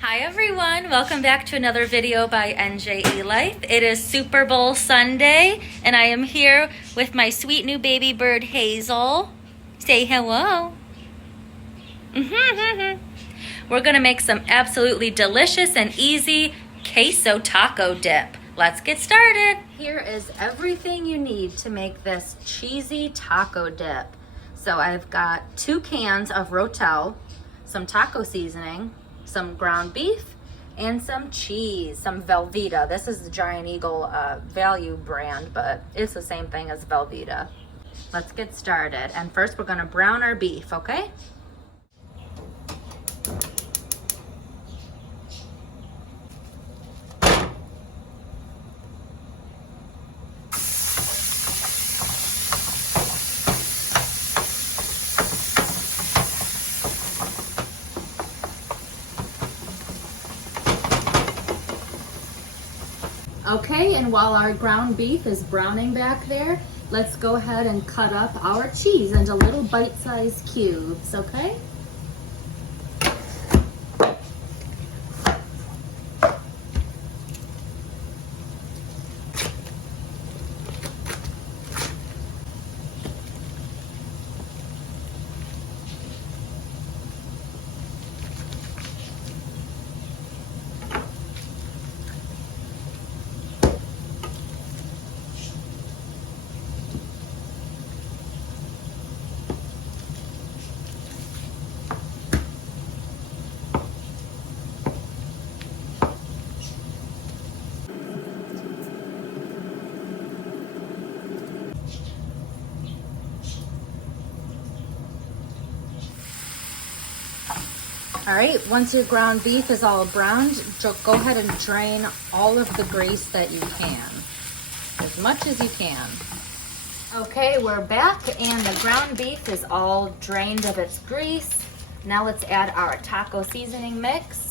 Hi everyone, welcome back to another video by NJE Life. It is Super Bowl Sunday and I am here with my sweet new baby bird Hazel. Say hello. We're gonna make some absolutely delicious and easy queso taco dip. Let's get started. Here is everything you need to make this cheesy taco dip. So I've got 2 cans of Rotel, some taco seasoning, some ground beef, and some cheese, some Velveeta. This is the Giant Eagle value brand, but it's the same thing as Velveeta. Let's get started. And first we're gonna brown our beef, okay? Okay, and while our ground beef is browning back there, let's go ahead and cut up our cheese into little bite-sized cubes, okay? All right, once your ground beef is all browned, go ahead and drain all of the grease that you can, as much as you can. Okay, we're back and the ground beef is all drained of its grease. Now let's add our taco seasoning mix.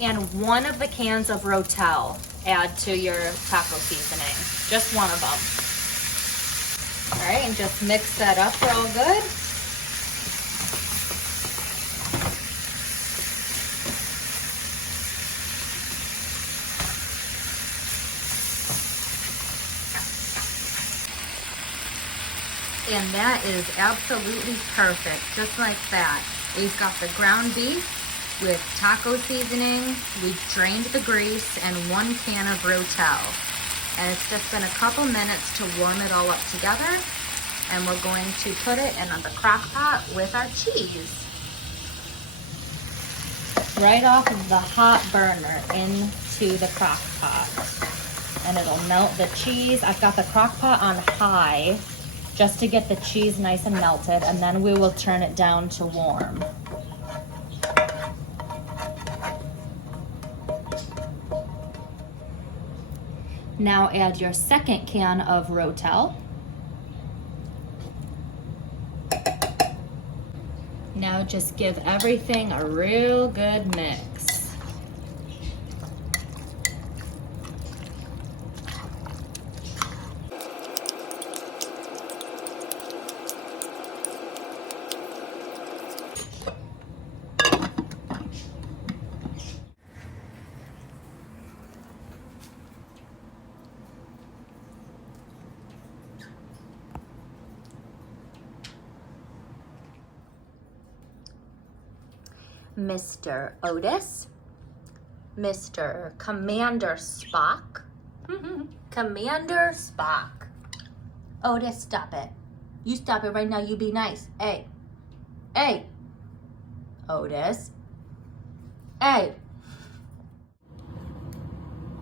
And 1 of the cans of Rotel add to your taco seasoning, just 1 of them. All right, and just mix that up real good. And that is absolutely perfect, just like that. We've got the ground beef with taco seasoning, we drained the grease, and 1 can of Rotel. And it's just been a couple minutes to warm it all up together, and we're going to put it in the crock pot with our cheese. Right off of the hot burner into the crock pot. And it'll melt the cheese. I've got the crock pot on high just to get the cheese nice and melted, and then we will turn it down to warm. Now add your 2nd can of Rotel. Now just give everything a real good mix. Mr. Otis, Mr. Commander Spock, Commander Spock. Otis, stop it. You stop it right now, you be nice. Hey, hey, Otis, hey.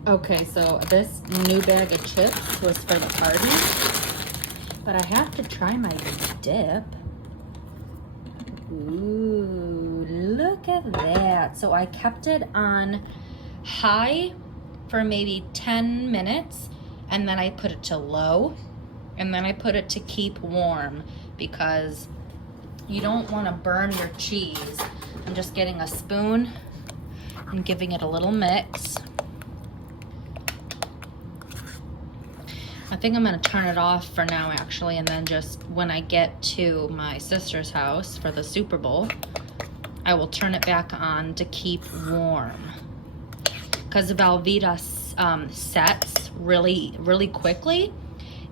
Okay, so this new bag of chips was for the party, but I have to try my dip. Ooh, look at that. So I kept it on high for maybe 10 minutes, and then I put it to low, and then I put it to keep warm because you don't want to burn your cheese. I'm just getting a spoon and giving it a little mix. I think I'm gonna turn it off for now actually, and then just when I get to my sister's house for the Super Bowl, I will turn it back on to keep warm. Because the Velveeta sets really quickly.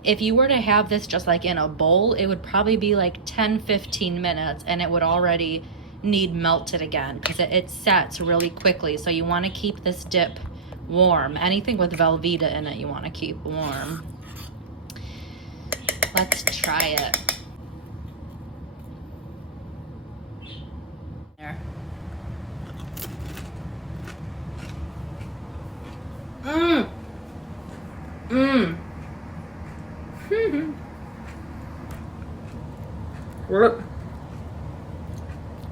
If you were to have this just like in a bowl, it would probably be like 10-15 minutes and it would already need melted again because it sets really quickly. So you want to keep this dip warm. Anything with Velveeta in it you want to keep warm. Let's try it. There. Mmm. Mmm.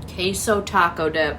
Queso taco dip.